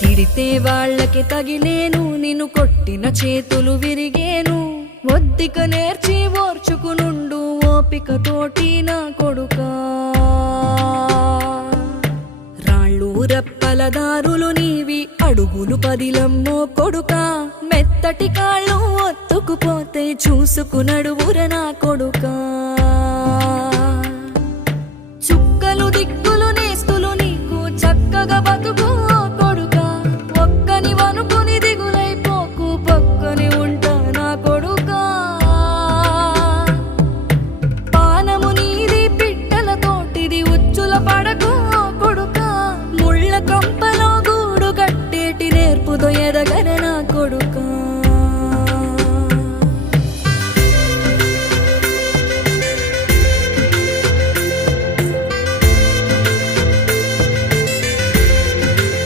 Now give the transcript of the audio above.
తిడితే వాళ్ళకి తగిలేను, నిన్ను కొట్టిన చేతులు విరిగేను. ఒద్దిక నేర్చి ఓర్చుకునుండు ఓపికతోటి నా కొడుకా. రాళ్ళు రెప్పల దారులు నీవి, అడుగులు పదిలమ్మో కొడుకా. మెత్తటి కాళ్ళు ఒత్తుకుపోతే చూసుకునడువుర నా కొడుకా. చుక్కలు దిక్కులు నేస్తులు నీకు చక్కగా బతుకు